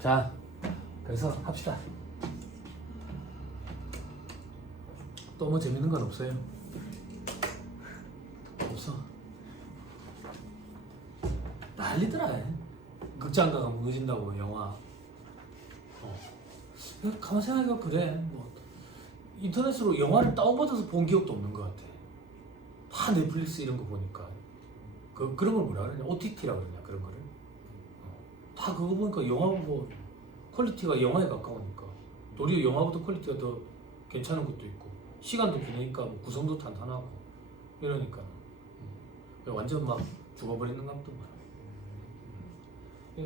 자, 그래서 합시다. 또 뭐 재밌는 건 없어요? 없어. 난리더라. 극장 가가 무너진다고 영화. 가만 생각해봐. 그래. 뭐 인터넷으로 영화를 다운받아서 본 기억도 없는 것 같아. 다 넷플릭스 이런 거 보니까 그런 걸 뭐라 그러냐? OTT라 그러냐? 그런 거를. 다 그거 보니까 영화 뭐 퀄리티가 영화에 가까우니까 도리어 영화보다 퀄리티가 더 괜찮은 것도 있고 시간도 기니까 뭐 구성도 탄탄하고 이러니까 완전 막 죽어버리는 것도 많아.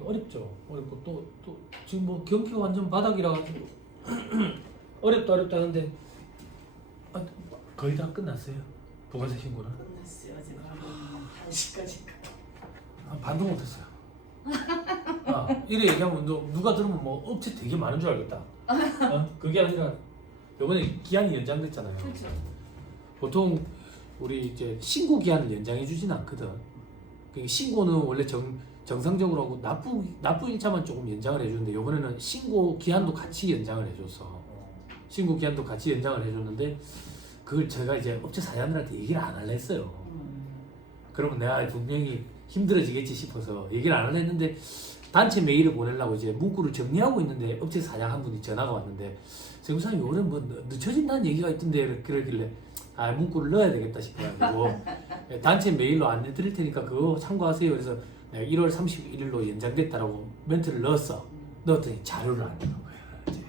어렵죠. 어렵고 또 지금 뭐 경기가 완전 바닥이라 가지고 어렵다 하는데 거의 다 끝났어요. 부가세 신고는. 끝났어요. 어제 밤 1시까지. 반도 못했어요. 이래 얘기하면 누가 들으면 뭐 업체 되게 많은 줄 알겠다. 그게 아니라 이번에 기한이 연장됐잖아요. 그렇죠. 보통 우리 이제 신고 기한을 연장해 주진 않거든. 신고는 원래 정상적으로 하고 납부 일차만 조금 연장을 해주는데 이번에는 신고 기한도 같이 연장을 해줘서 신고 기한도 같이 연장을 해줬는데 그걸 제가 이제 업체 사장들한테 얘기를 안 할래 했어요. 그러면 내가 분명히 힘들어지겠지 싶어서 얘기를 안 하려 했는데 단체 메일을 보내려고 이제 문구를 정리하고 있는데 업체 사장 한 분이 전화가 왔는데 세무사님 요번에 뭐 늦춰진다는 얘기가 있던데 그러길래 문구를 넣어야 되겠다 싶어가지고 단체 메일로 안내 드릴 테니까 그거 참고하세요. 그래서 내가 1월 31일로 연장됐다라고 멘트를 넣었더니 자료를 안 주는 거야. 이제.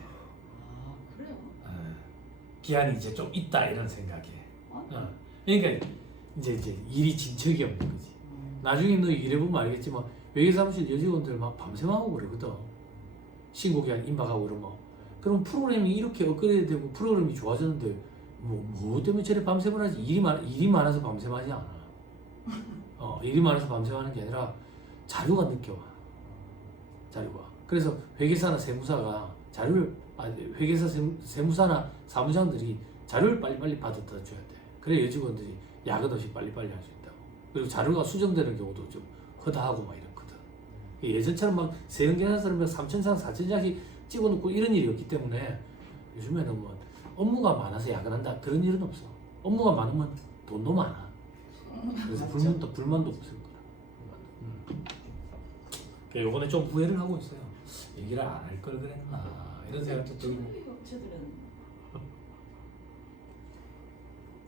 그래요? 기한이 이제 좀 있다 이런 생각에. 그러니까 이제 일이 진척이 없는 거지. 나중에 너 일해보면 알겠지만 외계사무실 여직원들 막 밤새하고 그러거든. 신고기한 임박하고 그러면 그럼 프로그램이 이렇게 업그레이드 되고 프로그램이 좋아졌는데 뭐 때문에 저래 밤샘을 하지? 일이 많아서 밤샘 하지 않아. 일이 많아서 밤샘 하는 게 아니라 자료가 늦게 와. 자료가. 그래서 회계사나 세무사가 회계사 세무사나 사무장들이 자료를 빨리빨리 받아다 줘야 돼. 그래 여직원들이 야근 없이 빨리빨리 할 수 있다고. 그리고 자료가 수정되는 경우도 좀 허다하고 막 이렇거든. 예전처럼 막 세형계산서를 막 3,000장, 4,000장씩 찍어놓고 이런 일이 없기 때문에 요즘에는 뭐 업무가 많아서 야근한다 그런 일은 없어. 업무가 많으면 돈도 많아. 그래서 불만도 없을 거라. 요번에 좀 후회를 하고 있어요. 얘기를 안 할 걸 그랬나 이런 생각도 들고. 업체들은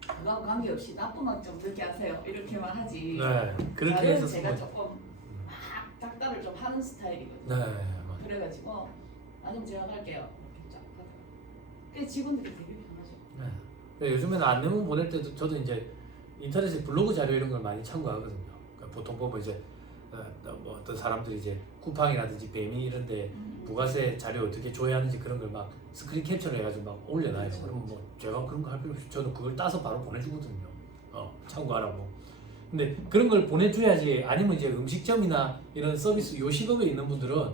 그거하고 관계없이 납부만 좀 늦게 하세요 이렇게만 하지. 네, 그렇게 저는 해서 제가 조금 막 작다를 좀 하는 스타일이거든요. 네, 그래가지고 아니면 제가 갈게요. 이렇게 쫙 하다가 꽤 직원들이 되게 편하죠. 네. 요즘에는 안내문 보낼 때도 저도 이제 인터넷에 블로그 자료 이런 걸 많이 참고하거든요. 그러니까 보통 보면 이제 뭐 어떤 사람들이 이제 쿠팡이라든지 배민 이런데 부가세 자료 어떻게 조회하는지 그런 걸 막 스크린 캡처를 해가지고 막 올려놔요. 그러면 뭐 제가 그런 거 할 필요 없이 저는 그걸 따서 바로 보내주거든요. 참고하라고. 근데 그런 걸 보내줘야지. 아니면 이제 음식점이나 이런 서비스 요식업에 있는 분들은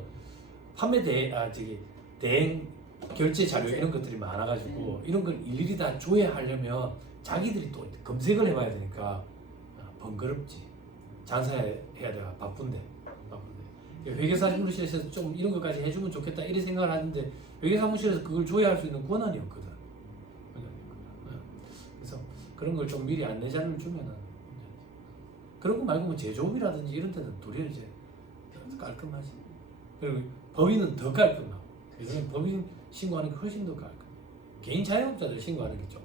판매 대행 결제 자료 이런 것들이 많아가지고 이런 걸 일일이 다 조회하려면 자기들이 또 검색을 해봐야 되니까 번거롭지. 장사해야 돼. 바쁜데. 회계사무실에서 좀 이런 것까지 해주면 좋겠다 이런 생각을 하는데 회계사무실에서 그걸 조회할 수 있는 권한이 없거든. 그래서 그런 걸 좀 미리 안내자료를 주면은 그런 거 말고 뭐 제조업이라든지 이런 데는 도리어 이제 깔끔하지. 그리고 법인은 더 깔끔하고 요즘 법인 신고하는 게 훨씬 더 깔끔. 개인 자영업자들 신고하는 게 좀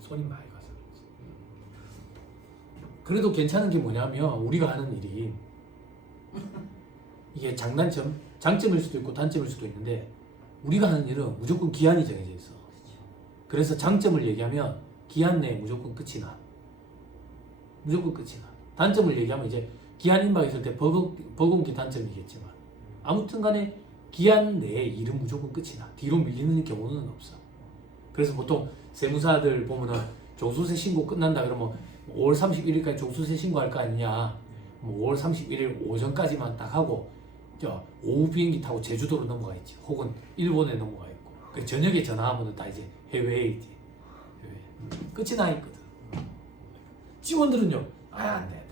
손이 많이 가서 그렇지. 그래도 괜찮은 게 뭐냐면 우리가 하는 일이 이게 장점일 수도 있고 단점일 수도 있는데 우리가 하는 일은 무조건 기한이 정해져 있어. 그래서 장점을 얘기하면 기한 내에 무조건 끝이 나. 무조건 끝이 나. 단점을 얘기하면 이제 기한 임박 있을 때 버금기 단점이겠지만 아무튼 간에 기한 내에 일은 무조건 끝이 나. 뒤로 밀리는 경우는 없어. 그래서 보통 세무사들 보면은 종수세 신고 끝난다 그러면 5월 31일까지 종수세 신고할 거 아니냐. 5월 31일 오전까지만 딱 하고 오후 비행기 타고 제주도로 넘어가 있지. 혹은 일본에 넘어가 있고. 그 저녁에 전화하면 다 이제 해외에 있지. 끝이 나 있거든. 직원들은요. 안 돼.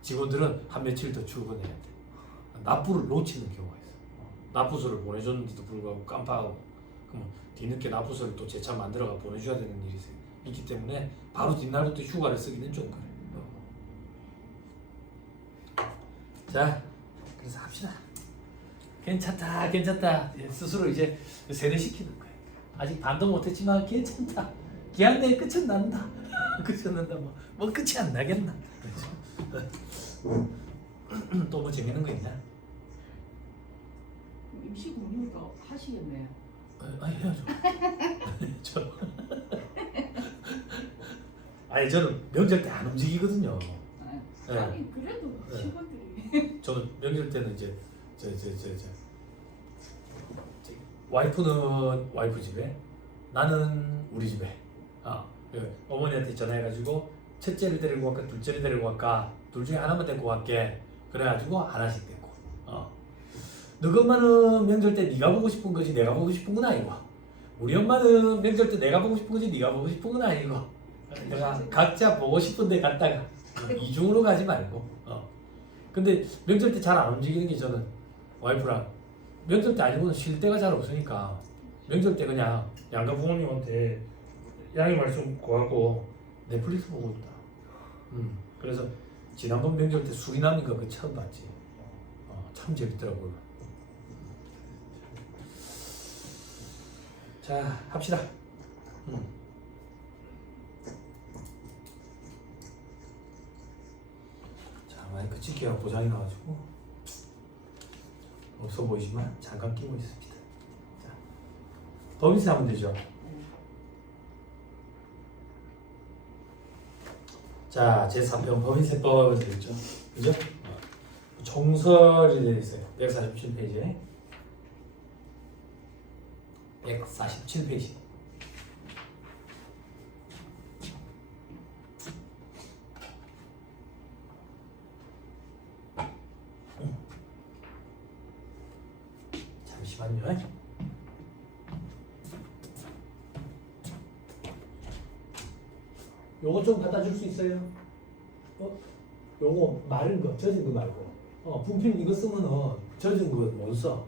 직원들은 한 며칠 더 출근해야 돼. 납부를 놓치는 경우가 있어. 납부서를 보내줬는데도 불구하고 깜빡하고 그럼 뒤늦게 납부서를 또 재차 만들어가 보내줘야 되는 일이 있기 때문에 바로 뒷날부터 휴가를 쓰기는 좀 그래. 자, 그래서 합시다. 괜찮다, 괜찮다. 스스로 이제 세뇌시키는 거야. 아직 반도 못했지만 괜찮다. 기한 내에 끝은 난다. 끝은 난다. 뭐 끝이 안 나겠나? 또 뭐 재밌는 거 있나? 임시 공휴일도 하시겠네요. 해야죠. 저 아니 저는 명절 때 안 움직이거든요. 네. 아니 그래도 네. 직원들이 저는 명절 때는 이제 와이프는 와이프 집에, 나는 우리 집에. 어머니한테 전화해가지고 첫째를 데리고 갈까 둘째를 데리고 갈까 둘 중에 하나만 데리고 갈게. 그래가지고 하나씩 데리고. 너희 엄마는 명절 때 네가 보고 싶은 거지 내가 보고 싶은 건 아니고, 우리 엄마는 명절 때 내가 보고 싶은 거지 네가 보고 싶은 건 아니고, 내가 각자 보고 싶은 데 갔다가 이중으로 가지 말고. 근데 명절 때 잘 안 움직이는 게 저는 와이프랑 명절 때 아니고는 쉴 데가 잘 없으니까 명절 때 그냥 양가 부모님한테 양해 말씀 구하고 넷플릭스 보고 있다. 그래서 지난번 명절 때 수리남인가 그 처음 봤지. 참 재밌더라고요. 자, 합시다. 자, 마이크 찍기가 고장이 나가지고 없어 보이지만 잠깐 끼고 있습니다. 자, 법인세 하면 되죠. 자, 제3편 법인세법을 드렸죠. 그죠? 총설이 되어 있어요. 147페이지에. 147페이지. 잠시만요. 요거 좀 갖다 줄 수 있어요? 요거 마른 거, 젖은 거 말고. 분필 이거 쓰면은 젖은 거 못 써.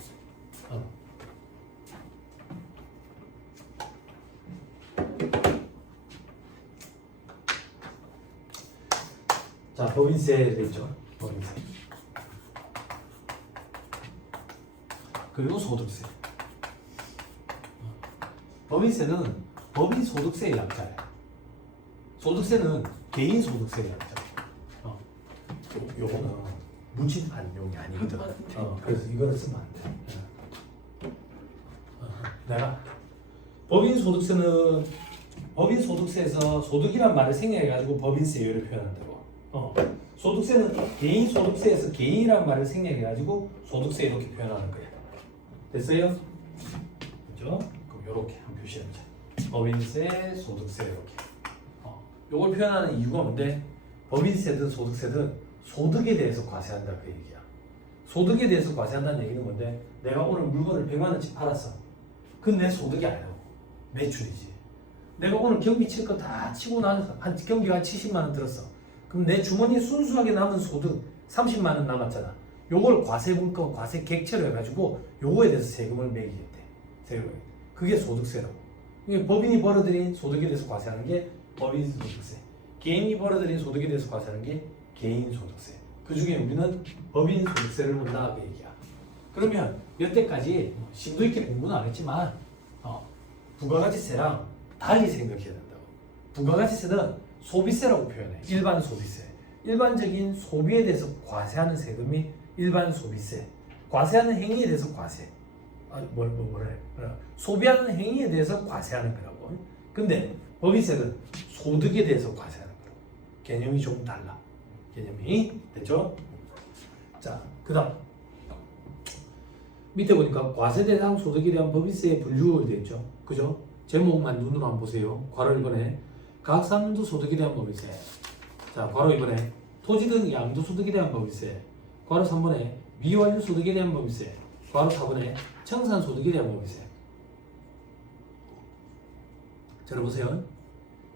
자, 법인세 되죠. 법인세. 그리고 소득세. 법인세는 법인 소득세의 약자예요. 소득세는 개인 소득세의 약자. 요거는 묻힌 반용이 아니거든. 그래서 이거를 쓰면 안 돼. 내가 법인 소득세는 법인 소득세에서 소득이란 말을 생략해가지고 법인세율을 표현한다고. 소득세는 개인 소득세에서 개인이란 말을 생략해가지고 소득세 이렇게 표현하는 거야. 됐어요? 그죠? 그럼 이렇게 한 표시해보자. 법인세, 소득세 이렇게. 요걸 표현하는 이유가 뭔데? 법인세든 소득세든 소득에 대해서 과세한다 그 얘기야. 소득에 대해서 과세한다는 얘기는 뭔데? 내가 오늘 물건을 100만 원치 팔았어. 그건 내 소득이 아니라고. 매출이지. 내가 오늘 경비 칠 거 다 치고 나서 한 경비가 한 70만 원 들었어. 그럼 내 주머니에 순수하게 남은 소득 30만 원 남았잖아. 요걸 과세 물건, 과세 객체로 해가지고 요거에 대해서 세금을 매기겠대. 세금을. 그게 소득세라고. 이게 법인이 벌어들인 소득에 대해서 과세하는 게 법인 소득세. 개인이 벌어들인 소득에 대해서 과세하는 게 개인 소득세. 그 중에 우리는 법인 소득세를 본다 그 얘기야. 그러면 여태까지 심도 있게 공부는 안 했지만 부가가치세랑 달리 생각해야 된다고. 부가가치세는 소비세라고 표현해. 일반 소비세. 일반적인 소비에 대해서 과세하는 세금이 일반 소비세. 과세하는 행위에 대해서 과세. 뭐래? 소비하는 행위에 대해서 과세하는 거라고. 근데 법인세는 소득에 대해서 과세하는 거라고. 개념이 좀 달라. 개념이 됐죠? 자, 그다음 밑에 보니까 과세 대상 소득에 대한 법인세의 분류가 되어 있죠. 그죠? 제목만 눈으로 한번 보세요. 괄호 1번에 각 상도 소득에 대한 법인세. 자, 괄호 2번에 토지 등 양도 소득에 대한 법인세. 괄호 3번에 미완료 소득에 대한 법인세. 괄호 4번에 청산 소득에 대한 법인세. 자, 보세요.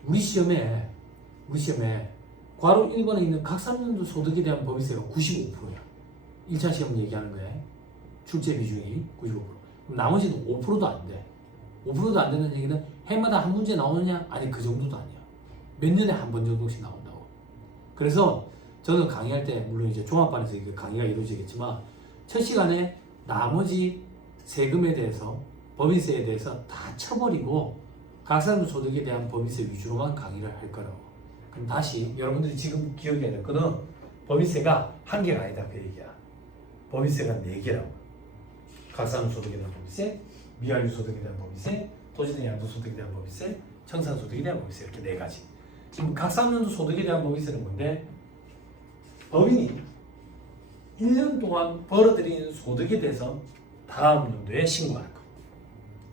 우리 시험에 괄호 1번에 있는 각 3년도 소득에 대한 법인세가 95%야. 1차 시험 얘기하는 거예요. 출제 비중이 95%. 그럼 나머지는 5%도 안 돼. 5%도 안 되는 얘기는 해마다 한 문제 나오느냐? 아니 그 정도도 아니야. 몇 년에 한 번 정도씩 나온다고. 그래서 저는 강의할 때 물론 이제 종합반에서 이게 강의가 이루어지겠지만 첫 시간에 나머지 세금에 대해서 법인세에 대해서 다 쳐버리고 각사무 소득에 대한 법인세 위주로만 강의를 할 거라고. 그럼 다시 여러분들이 지금 기억해야 될 거는 법인세가 한 개가 아니다 그 얘기야. 법인세가 4개라고. 각사무 소득에 대한 법인세, 미완료 소득에 대한 법인세, 토지등 양도소득에 대한 법인세, 청산소득에 대한 법인세 이렇게 4가지. 지금 각사무연도 소득에 대한 법인세는 뭔데? 법인이 1년 동안 벌어들인 소득에 대해서 다음 연도에 신고하는 거.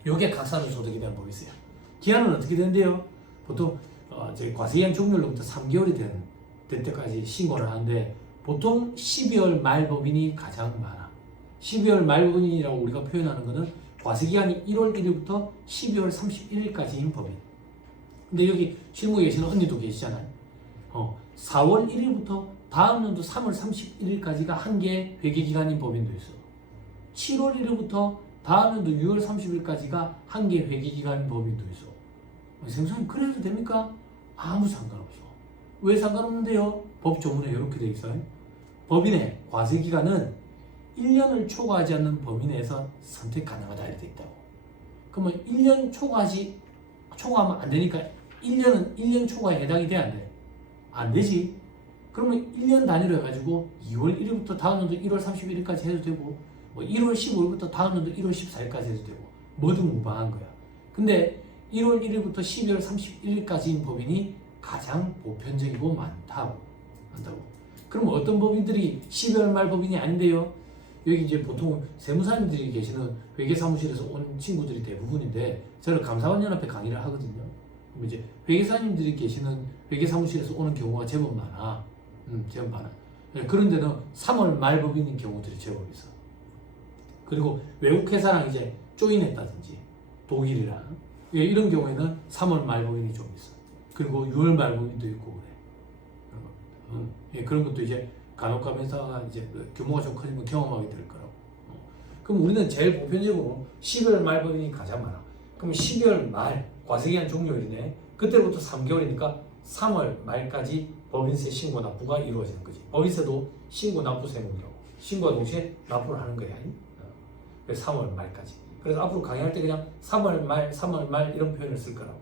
요게 각사무 소득에 대한 법인세야. 기한은 어떻게 되는데요? 보통 과세기한 종료로부터 3개월이 될 때까지 신고를 하는데 보통 12월 말 법인이 가장 많아. 12월 말 법인이라고 우리가 표현하는 것은 과세기한이 1월 1일부터 12월 31일까지인 법인. 근데 여기 실무에 계시는 언니도 계시잖아요. 4월 1일부터 다음 연도 3월 31일까지가 한 개의 회계기간인 법인도 있어. 7월 1일부터 다음 연도 6월 30일까지가 한 개의 회계기간인 법인도 있어. 선생님 그래도 됩니까? 아무 상관없어. 왜 상관없는데요? 법 조문에 이렇게 돼 있어요. 법인의 과세기간은 1년을 초과하지 않는 범위 내에서 선택 가능하다 이렇게 돼 있다고. 그러면 1년 초과하면 안 되니까 1년은 1년 초과에 해당이 돼 안 돼? 안 되지. 그러면 1년 단위로 해가지고 2월 1일부터 다음 연도 1월 31일까지 해도 되고 뭐 1월 15일부터 다음 연도 1월 14일까지 해도 되고 뭐든 무방한 거야. 근데 1월 1일부터 12월 31일까지인 법인이 가장 보편적이고 많다고. 그럼 어떤 법인들이 12월 말 법인이 아닌데요? 여기 이제 보통 세무사님들이 계시는 회계사무실에서 온 친구들이 대부분인데 저는 감사원연합회 강의를 하거든요. 그럼 이제 회계사님들이 계시는 회계사무실에서 오는 경우가 제법 많아. 제법 많아. 그런 데는 3월 말 법인인 경우들이 제법 있어. 그리고 외국 회사랑 이제 조인했다든지 독일이랑 이런 경우에는 3월 말 법인이 좀 있어. 그리고 6월 말 법인도 있고 그래. 그런 것도 이제 간혹가면 회사가 이제 규모가 좀 커지면 경험하게 될 거라고. 그럼 우리는 제일 보편적으로 12월 말 법인이 가장 많아. 그럼 12월 말 과세기한 종료일이네. 그때부터 3개월이니까 3월 말까지 법인세 신고 납부가 이루어지는 거지. 법인세도 신고 납부 세무라고. 신고와 동시에 납부를 하는 거야. 그래서 3월 말까지. 그래서 앞으로 강의할 때 그냥 3월 말 이런 표현을 쓸 거라고.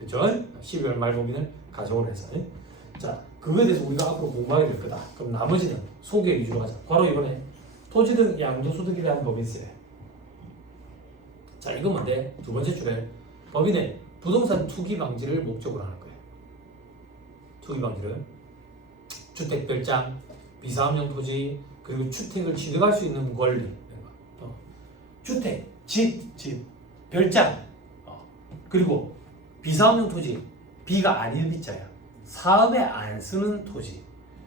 됐죠? 12월 말 법인을 가져오라 해서. 자, 그거에 대해서 우리가 앞으로 공부하게 될 거다. 그럼 나머지는 소개 위주로 하자. 바로 이번에 토지 등 양도소득에 대한 법인세. 자, 이건 뭔데? 두 번째 줄에 법인의 부동산 투기 방지를 목적으로 하는 거예요. 투기 방지를 주택 별장, 비사업용 토지, 그리고 주택을 취득할 수 있는 권리. 주택, 집, 별장, 그리고 비사업용 토지, 비가 아닌 비자야. 사업에 안 쓰는 토지.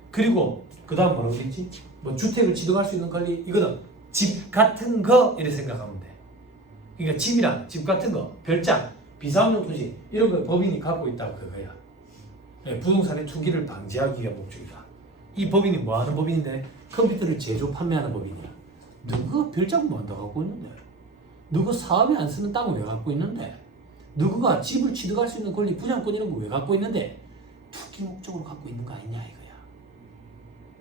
그리고 그 다음 뭐라고 했지? 뭐 주택을 취득할 수 있는 권리, 이거는 집 같은 거 이렇게 생각하면 돼. 그러니까 집이랑 집 같은 거, 별장, 비사업용 토지 이런 거 법인이 갖고 있다 그거야. 부동산의 투기를 방지하기 위한 목적이다. 이 법인이 뭐 하는 법인인데? 컴퓨터를 제조 판매하는 법인이야. 누가 별장 뭐 한다 갖고 있는데? 누가 사업에 안 쓰는 땅을 왜 갖고 있는데? 누가 집을 취득할 수 있는 권리, 분양권 이런 거 왜 갖고 있는데? 투기 목적으로 갖고 있는 거 아니냐 이거야.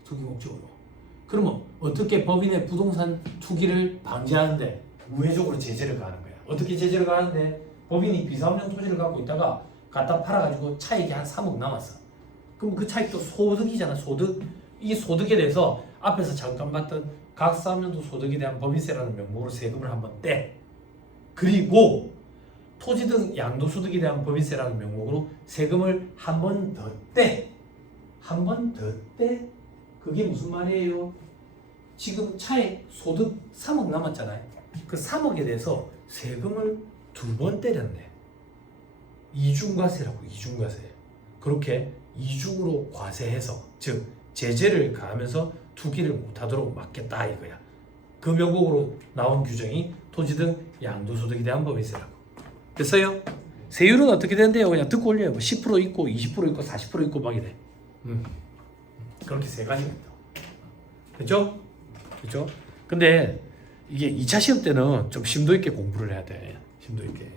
투기 목적으로. 그러면 어떻게 법인의 부동산 투기를 방지하는데 우회적으로 제재를 가하는 거야. 어떻게 제재를 가하는데? 법인이 비사업용 토지를 갖고 있다가 갖다 팔아가지고 차익이 한 3억 남았어. 그럼 그 차익도 소득이잖아. 소득. 이 소득에 대해서 앞에서 잠깐 봤던 각사업연도 소득에 대한 법인세라는 명목으로 세금을 한번 떼. 그리고 토지 등 양도소득에 대한 법인세라는 명목으로 세금을 한 번 더 떼. 한 번 더 떼? 그게 무슨 말이에요? 지금 차액 소득 3억 남았잖아요. 그 3억에 대해서 세금을 2번 때렸네. 이중과세라고. 이중과세. 그렇게 이중으로 과세해서, 즉 제재를 가하면서 투기를 못하도록 막겠다 이거야. 그 명목으로 나온 규정이 토지 등 양도소득에 대한 법인세라고. 됐어요? 세율은 어떻게 되는데요? 그냥 듣고 올려요. 뭐 10% 있고 20% 있고 40% 있고 막 이래. 그렇게 세 가지가 있다. 됐죠? 그렇죠? 근데 이게 2차 시험 때는 좀 심도 있게 공부를 해야 돼. 심도 있게.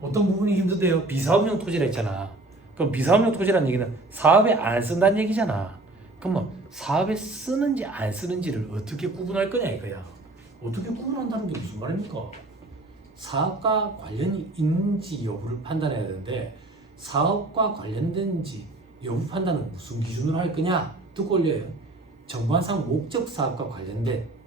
어떤 부분이 힘든데요? 비사업용 토지라 했잖아. 그럼 비사업용 토지라는 얘기는 사업에 안 쓴다는 얘기잖아. 그럼 뭐 사업에 쓰는지 안 쓰는지를 어떻게 구분할 거냐 이거야. 어떻게 구분한다는 게 무슨 말입니까? 사업과 관련이 있는지 여부를 판단해야 되는데 사업과 관련된지 여부 판단은 무슨 기준으로 할 거냐? 듣고 올려요. 정관상 목적 사업과 관련된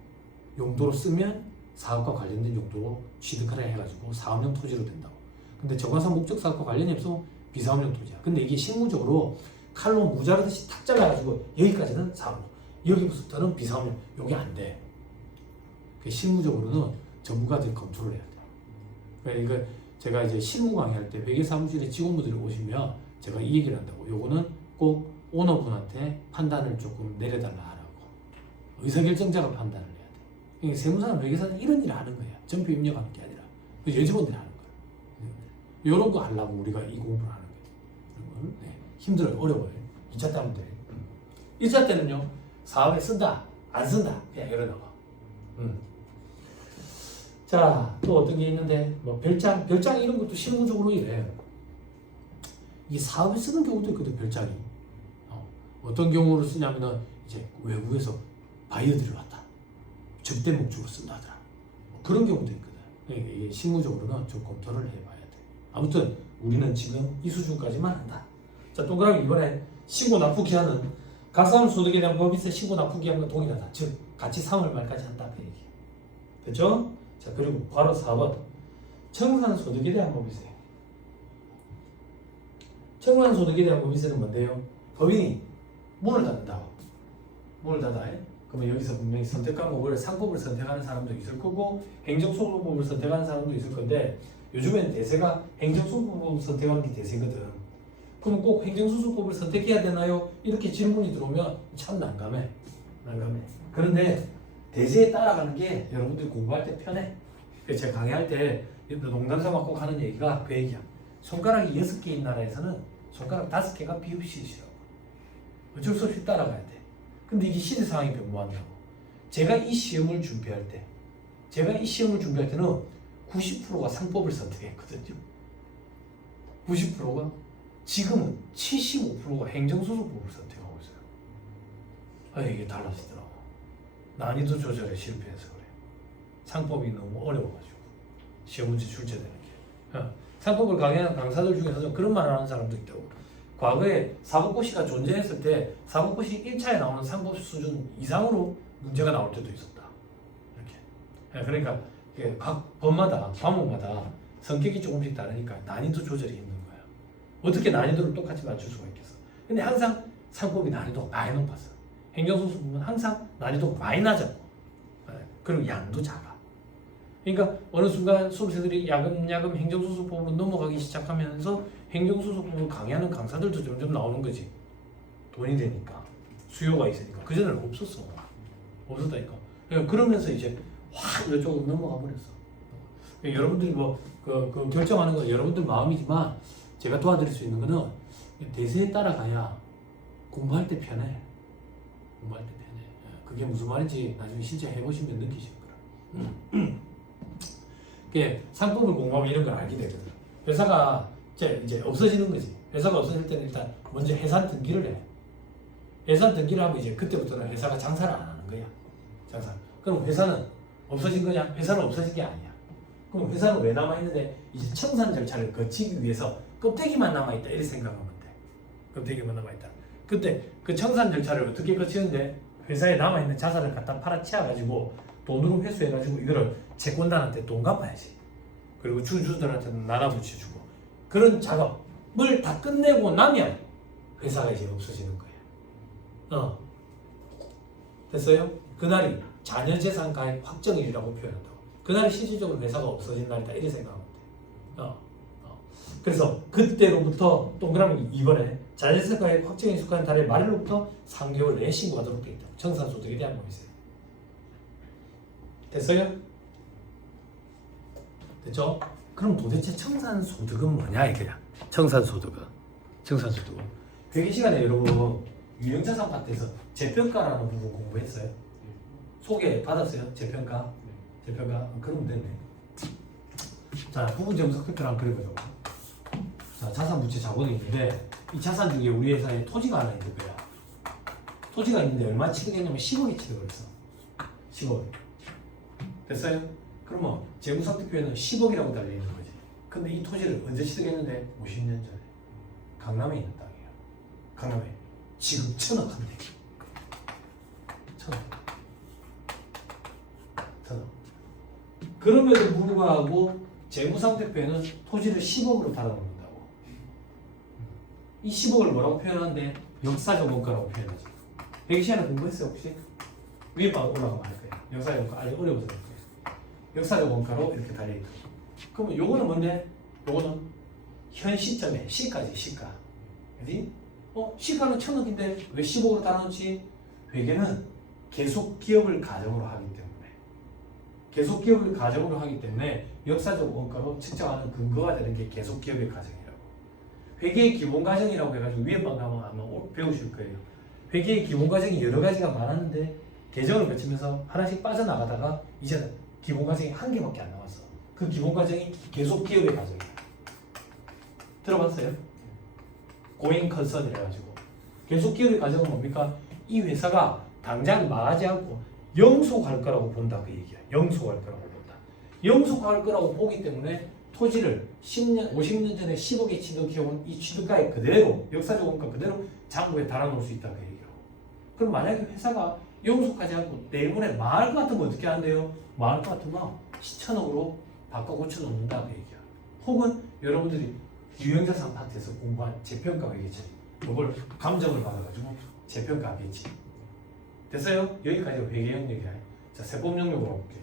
용도로 쓰면 사업과 관련된 용도로 취득하라 해가지고 사업용 토지로 된다고. 근데 정관상 목적 사업과 관련이 없으면 비사업용 토지야. 근데 이게 실무적으로 칼로 무자르듯이 탁 잘라가지고 여기까지는 사업용, 여기부터는 비사업용, 요게 안 돼. 그 실무적으로는 전문가들이 검토를 해야 돼. 그러니까 이거 제가 이제 실무 강의할 때 회계사무실에 직원분들이 오시면 제가 이 얘기를 한다고. 요거는 꼭 오너분한테 판단을 조금 내려달라 하라고. 의사결정자가 판단을 해야 돼. 그러니까 세무사는 회계사는 이런 일을 하는 거야. 전표 입력하는 게 아니라 여직원들이 하는 거야. 이런 거 하려고 우리가 이 공부를 하는 거예요. 네. 힘들어요. 어려워요. 2차 때 하면 돼. 1차 때는요. 사업에 쓴다. 안 쓴다. 그냥 이러다가. 자, 또 어떤 게 있는데 뭐 별장 이런 것도 실무적으로 이래. 이 사업에 쓰는 경우도 있거든. 별장이. 어떤 경우로 쓰냐면은 이제 외국에서 바이어들이 왔다. 접대 목적으로 쓴다 하더라. 뭐 그런 경우도 있거든. 그러니까 이게 실무적으로는 좀 검토를 해봐야 돼. 아무튼 우리는 지금 이 수준까지만 한다. 자, 동그라미 이번에 신고 납부 기한은 각 사람 소득에 대한 법인세 신고 납부 기한과 동일하다. 즉 같이 3월 말까지 한다 그 얘기. 됐죠? 자, 그리고 바로 4번 청산 소득에 대한 법인세. 청산 소득에 대한 법인세는 뭔데요? 법인이 문을 닫는다고. 문을 닫아. 그러면 여기서 분명히 선택 과목을 상법을 선택하는 사람도 있을 거고 행정소득법을 선택하는 사람도 있을 건데 요즘엔 대세가 행정소득법을 선택하는 게 대세거든. 그럼 꼭 행정소득법을 선택해야 되나요? 이렇게 질문이 들어오면 참 난감해. 그런데 대세에 따라가는 게 여러분들이 공부할 때 편해. 그래서 제가 강의할 때 농담삼아 꼭 하는 얘기가 그 얘기야. 손가락이 6개인 나라에서는 손가락 5개가 비읍시이시라고. 어쩔 수 없이 따라가야 돼. 근데 이게 시대 상황이 변모한다고. 제가 이 시험을 준비할 때는 90%가 상법을 선택했거든요. 90%가 지금은 75%가 행정소득법을 선택하고 있어요. 이게 달라지더라고. 난이도 조절에 실패해서 그래. 상법이 너무 어려워가지고 시험 문제 출제되는 게. 상법을 강의하는 강사들 중에서도 그런 말을 하는 사람도 있다고. 과거에 사법고시가 존재했을 때 사법고시 1차에 나오는 상법 수준 이상으로 문제가 나올 때도 있었다. 이렇게. 그러니까 각 법마다 과목마다 성격이 조금씩 다르니까 난이도 조절이 힘든 거야. 어떻게 난이도를 똑같이 맞출 수가 있겠어? 근데 항상 상법이 난이도가 많이 높았어. 행정소득법은 항상 난이도가 많이 낮았고 그리고 양도 작아. 그러니까 어느 순간 수험생들이 야금야금 행정소득법으로 넘어가기 시작하면서 행정소득법을 강의하는 강사들도 점점 나오는 거지. 돈이 되니까 수요가 있으니까. 그전에는 없었다니까. 그러면서 이제 확 이쪽으로 넘어가 버렸어. 여러분들이 그 결정하는 건 여러분들 마음이지만 제가 도와드릴 수 있는 거는 대세에 따라가야 공부할 때 편해. 그게 무슨 말인지 나중에 실제 해보시면 느끼실 거라. 상법을 공부하면 이런 걸 알게 되거든. 회사가 이제 없어지는 거지. 회사가 없어질 때는 일단 먼저 해산 등기를 해. 해산 등기를 하면 이제 그때부터는 회사가 장사를 안 하는 거야. 그럼 회사는 없어진 거냐? 회사는 없어진 게 아니야. 그럼 회사는 왜 남아있는데 이제 청산 절차를 거치기 위해서 껍데기만 남아있다 이렇게 생각하면 돼. 껍데기만 남아있다. 그때 그 청산 절차를 어떻게 거치는데 회사에 남아있는 자산을 갖다 팔아치워가지고 돈으로 회수해가지고 이거를 채권단한테 돈 갚아야지. 그리고 주주들한테는 나눠 붙여주고 그런 작업을 다 끝내고 나면 회사가 이제 없어지는 거야. 됐어요? 그날이 자녀재산 가액 확정일이라고 표현한다고. 그날이 실질적으로 회사가 없어진 날이다 이렇게 생각하면 돼. 그래서 그때로부터 동그라미 2번에 자녀재산 가액 확정일에 속하는 달의 말일로부터 3개월 내에 신고하도록 되어 있다. 청산소득에 대한 법이세요. 됐어요? 됐죠? 그럼 도대체 청산소득은 뭐냐 이거야. 청산소득은 회계 시간에 여러분 유형자산 파트에서 재평가라는 부분 공부했어요? 소개 받았어요? 재평가? 재평가? 그러면 됐네. 자, 부분 점수표를 한번 그려보자고. 자, 자산 부채 자본이 있는데 이 자산 중에 우리 회사에 토지가 하나 있는 거야. 토지가 있는데 얼마 취득했냐면 10억이 취득을 했어. 10억. 됐어요? 그러면 재무상태표에는 10억이라고 달려있는 거지. 근데 이 토지를 언제 취득했는데? 50년 전에. 강남에 있는 땅이에요. 강남에. 지금 1,000억 한대. 1,000억. 1,000억. 그럼에도 불구하고 재무상태표에는 토지를 10억으로 받아놓는다고. 이 10억을 뭐라고 표현하는데? 역사적 원가라고 표현하지. 여기 시간에 공부했어요 혹시? 위에 방 올라가면 할 거예요. 역사적 원가 아주 어려워서 그럴 거예요. 역사적 원가로 이렇게 달려있다. 그러면 요거는 뭔데? 요거는 현 시점에 시가지 시가. 그지? 시가는 1,000억인데 왜 10억으로 달아놓지? 회계는 계속 기업을 가정으로 하기 때문에. 계속 기업을 가정으로 하기 때문에 역사적 원가로 측정하는 근거가 되는 게 계속 기업의 가정이라고. 회계의 기본 가정이라고 해가지고 위에 방 가면 아마 배우실 거예요. 회계의 기본 과정이 여러 가지가 많았는데 개정을 거치면서 하나씩 빠져나가다가 이제는 기본 과정이 한 개밖에 안 남았어. 그 기본 과정이 계속 기업의 과정이야. 들어봤어요? 고잉 컨선이라 가지고 계속 기업의 과정은 뭡니까? 이 회사가 당장 망하지 않고 영속할 거라고 본다 그 얘기야. 영속할 거라고 본다. 영속할 거라고 보기 때문에 토지를 10년, 50년 전에 10억에 취득해온 이 취득가에 그대로 역사적 원가 그대로 장부에 달아놓을 수 있다 그 얘기야. 그럼 만약에 회사가 영속하지 않고 내일모레 망할 것 같으면 어떻게 하는데요? 망할 것 같으면 10,000억으로 바꿔 고쳐 놓는다 그 얘기야. 혹은 여러분들이 유형자산 파트에서 공부한 재평가 회계처리 이걸 감정을 받아가지고 재평가 하겠지. 됐어요? 여기까지 회계 영역이야. 자, 세법 영역으로 볼게요.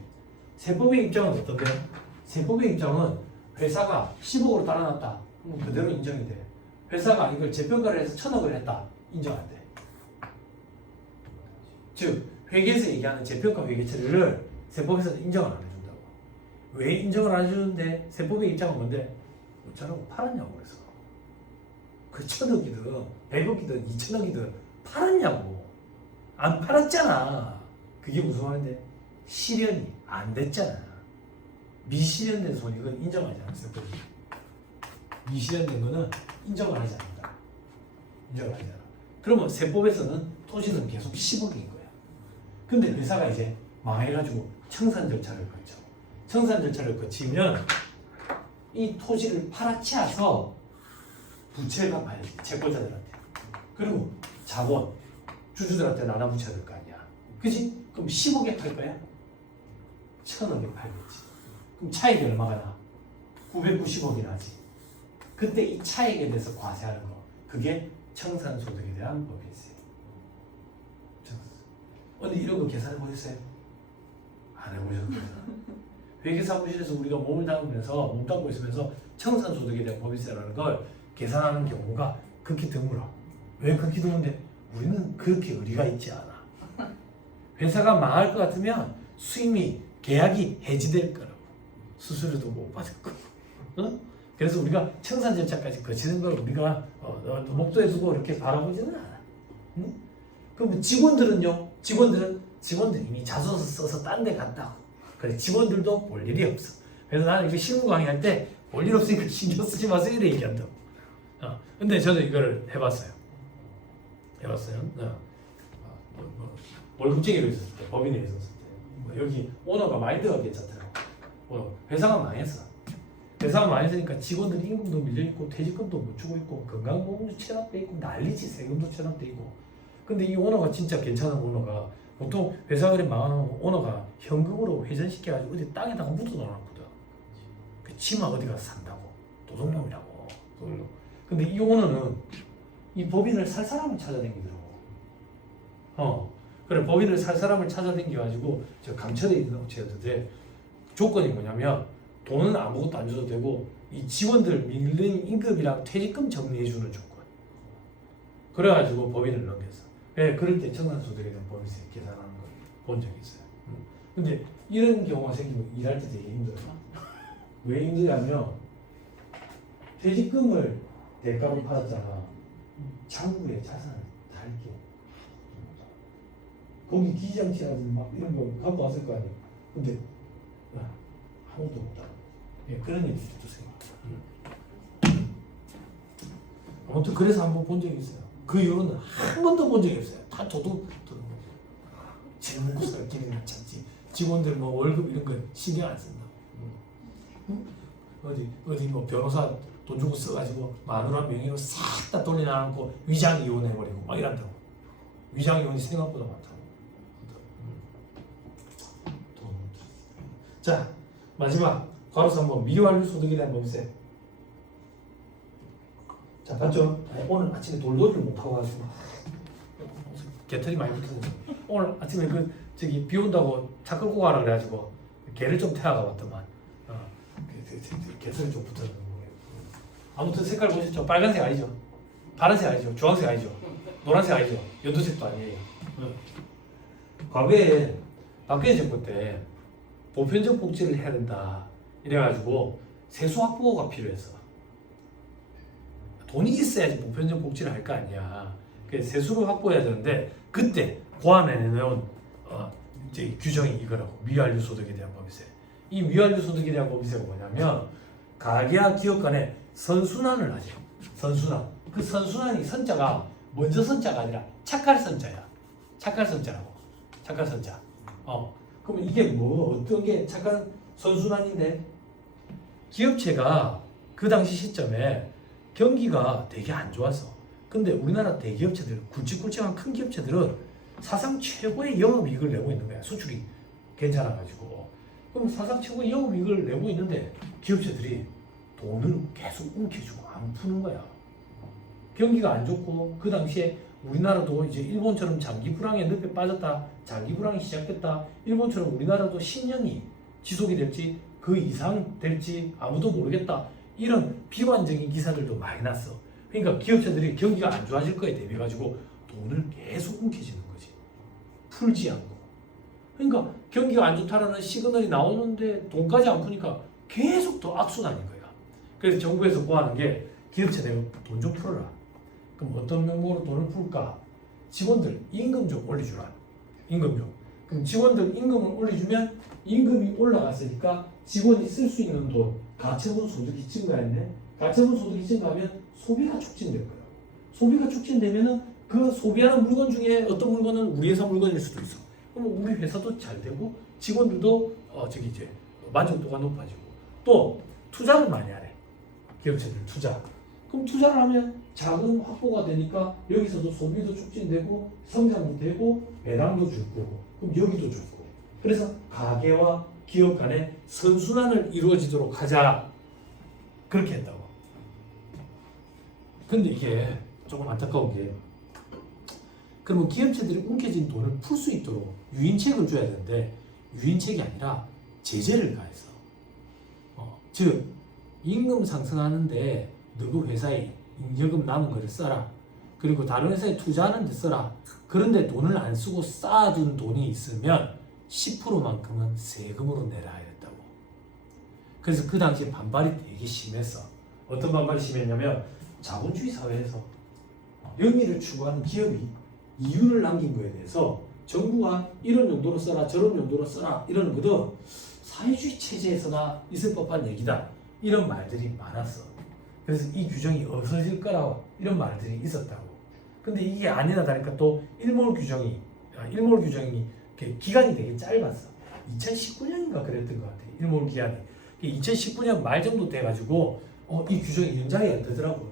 세법의 입장은 어떤데요? 세법의 입장은 회사가 10억으로 달아놨다. 그럼 그대로 인정이 돼. 회사가 이걸 재평가를 해서 1,000억을 했다. 인정 안 돼. 즉 회계에서 얘기하는 재평가 회계 처리를 세법에서는 인정을 안 해준다고. 왜 인정을 안 해주는데? 세법의 입장은 뭔데? 어쩌라고 팔았냐고. 그래서 그 1,000억이든 100억이든 2,000억이든 팔았냐고. 안 팔았잖아. 그게 무슨 말인데? 실현이 안 됐잖아. 미실현된 손익은 인정하지 않아요. 세법이. 미실현된 거는 인정을 하지 않는다. 인정을 하지 않아. 그러면 세법에서는 토지는 계속 10억인 거야. 근데 회사가 이제 망해가지고 청산 절차를 거쳐. 청산 절차를 거치면 이 토지를 팔아치워서 부채를 갚아야지. 채권자들한테. 그리고 자본, 주주들한테 나눠 붙여야 될 거 아니야. 그지? 그럼 10억에 팔 거야? 1,000억에 팔겠지. 그럼 차익이 얼마가 나? 990억이 나지. 그때 이 차익에 대해서 과세하는 거. 그게 청산소득에 대한 법이지. 근데 이런 거 계산해 보셨어요? 안 해보셨구나. 회계사무실에서 우리가 몸을 담으면서 몸 담고 있으면서 청산소득에 대한 법인세라는 걸 계산하는 경우가 극히 드물어. 왜 극히 드문데? 우리는 그렇게 의리가 있지 않아. 회사가 망할 것 같으면 수임이 계약이 해지될 거라고. 수수료도 못 받을 거고. 응? 그래서 우리가 청산 절차까지 거치는 걸 우리가 목도에 두고 이렇게 바라보지는 않아. 응? 그럼 직원들은요? 직원들 이미 자소서 써서 딴 데 갔다고. 그래 직원들도 볼 일이 없어. 그래서 나는 이거 실무 강의할 때 볼 일 없으니까 신경 쓰지 마세요 이래 얘기한다고. 근데 저는 이걸 해봤어요. 월급쟁이로 있었을 때, 법인에 있었을 때, 여기 오너가 마인드가 괜찮더라고. 회사가 망했어. 회사가 망했으니까 직원들이 임금도 밀려있고 퇴직금도 못 주고 있고 건강보험도 체납돼 있고 난리지. 세금도 체납돼 있고. 근데 이 오너가 진짜 괜찮은 오너가 보통 회사가 망하면 오너가 현금으로 회전시켜가지고 어디 땅에다가 묻어놓았거든. 그 치마 어디 가서 산다고. 도둑놈이라고. 근데 이 오너는 이 법인을 살 사람을 찾아다니더라고. 그래 법인을 살 사람을 찾아다니가지고 저 강철에 있는 업체였는데 조건이 뭐냐면 돈은 아무것도 안 줘도 되고 이 직원들 밀린 임금이랑 퇴직금 정리해주는 조건. 그래가지고 법인을 넘겼어. 네, 그럴 때 청산소득에 대한 법인세 계산하는 걸 본 적이 있어요. 근데 이런 경우가 생기면 일할 때 되게 힘들어. 왜 힘드냐면 퇴직금을 대가로 팔았잖아. 장부에 자산을 달게. 거기 기장치라든지 막 이런 거 갖고 왔을 거 아니에요. 근데 아무도 없다. 예, 그런 일이 있었어요. 아무튼 그래서 한번 본 적이 있어요. 그 이후로는 한 번도 본 적이 없어요. 다 도둑 들은 거예요. 재무구설 기능을 찾지. 직원들 뭐 월급 이런 거 신경 안 쓴다. 어디 뭐 변호사 돈 주고 써가지고 마누라 명의로 싹 다 돌려놔놓고 위장 이혼해버리고 막 이런다고. 위장 이혼이 생각보다 많다고. 자 마지막 괄호 3번 미완료 소득에 대한 법세. 자 봤죠? 오늘 아침에 돌돌이를 못하고 가지고 개털이 많이 붙었는데 오늘 아침에 그 저기 비 온다고 차 끌고 가라 그래가지고 개를 좀 태워가 봤더만 개털이 좀 붙었는 거예요. 아무튼 색깔 보셨죠? 빨간색 아니죠? 파란색 아니죠? 주황색 아니죠? 노란색 아니죠? 연두색도 아니에요. 과거에 박근혜 정부 때 보편적 복지를 해야 된다 이래가지고 세수 확보가 필요했어. 돈이 있어야지 보편적 복지를 할 거 아니야. 그래서 세수를 확보해야 되는데 그때 고안해 놓은 이제 규정이 이거라고. 미완료 소득에 대한 법세. 이 미완료 소득에 대한 법세가 뭐냐면 가게와 기업 간에 선순환을 하죠. 선순환. 그 선순환이 선자가 먼저 선자가 아니라 착할 선자야. 착할 선자라고. 착할 선자. 그럼 이게 뭐 어떤 게 착한 선순환인데 기업체가 그 당시 시점에 경기가 되게 안 좋았어. 근데 우리나라 대기업체들, 굵직굵직한 큰 기업체들은 사상 최고의 영업이익을 내고 있는 거야. 수출이 괜찮아가지고. 그럼 사상 최고의 영업이익을 내고 있는데 기업체들이 돈을 계속 움켜주고 안 푸는 거야. 경기가 안 좋고 그 당시에 우리나라도 이제 일본처럼 장기 불황에 늪에 빠졌다. 장기 불황이 시작됐다. 일본처럼 우리나라도 10년이 지속이 될지 그 이상 될지 아무도 모르겠다. 이런 비관적인 기사들도 많이 났어. 그러니까 기업체들이 경기가 안 좋아질 거에 대비해 가지고 돈을 계속 움켜쥐는 거지. 풀지 않고. 그러니까 경기가 안 좋다라는 시그널이 나오는데 돈까지 안 푸니까 계속 더 악순환인 거야. 그래서 정부에서 구하는 게 기업체들 돈 좀 풀어라. 그럼 어떤 명목으로 돈을 풀까? 직원들 임금 좀 올려주라. 임금 좀. 그럼 직원들 임금을 올려주면 임금이 올라갔으니까 직원이 쓸 수 있는 돈, 가처분 소득이 증가했네. 가처분 소득이 증가하면 소비가 촉진될 거야. 소비가 촉진되면은 그 소비하는 물건 중에 어떤 물건은 우리 회사 물건일 수도 있어. 그럼 우리 회사도 잘 되고 직원들도 이제 만족도가 높아지고 또 투자를 많이 하래. 기업체들 투자. 그럼 투자를 하면 자금 확보가 되니까 여기서도 소비도 촉진되고 성장도 되고 배당도 줄 거고 그럼 여기도 줄 거고. 그래서 가게와 기업 간에 선순환을 이루어지도록 하자. 그렇게 했다고. 근데 이게 조금 안타까운 게 그러면 기업체들이 움켜진 돈을 풀 수 있도록 유인책을 줘야 되는데 유인책이 아니라 제재를 가해서 즉 임금 상승하는데 너그 회사에 임금 남은 거를 써라. 그리고 다른 회사에 투자하는 데 써라. 그런데 돈을 안 쓰고 쌓아둔 돈이 있으면 10%만큼은 세금으로 내라 이랬다고. 그래서 그 당시에 반발이 되게 심했어. 어떤 반발이 심했냐면 자본주의 사회에서 영리를 추구하는 기업이 이윤을 남긴 거에 대해서 정부가 이런 용도로 써라 저런 용도로 써라 이러는 것도 사회주의 체제에서나 있을 법한 얘기다. 이런 말들이 많았어. 그래서 이 규정이 없어질 거라고 이런 말들이 있었다고. 근데 이게 아니나 다를까 또 일몰 규정이 기간이 되게 짧았어. 2019년인가 그랬던 것 같아. 일몰 기한이. 2019년 말 정도 돼가지고 이 규정이 연장이 안 되더라고요.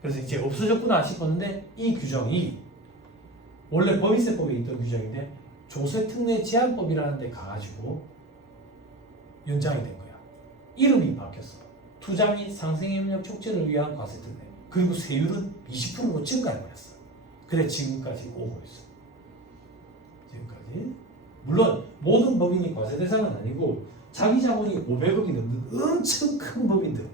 그래서 이제 없어졌구나 싶었는데 이 규정이 원래 법인세법에 있던 규정인데 조세특례 제한법이라는 데 가가지고 연장이 된 거야. 이름이 바뀌었어. 투자 및 상생협력 촉진을 위한 과세특례. 그리고 세율은 20%로 증가해버렸어. 그래 지금까지 오고 있어. 지금까지. 물론 모든 법인이 과세 대상은 아니고 자기 자본이 500억이 넘는 엄청 큰 법인들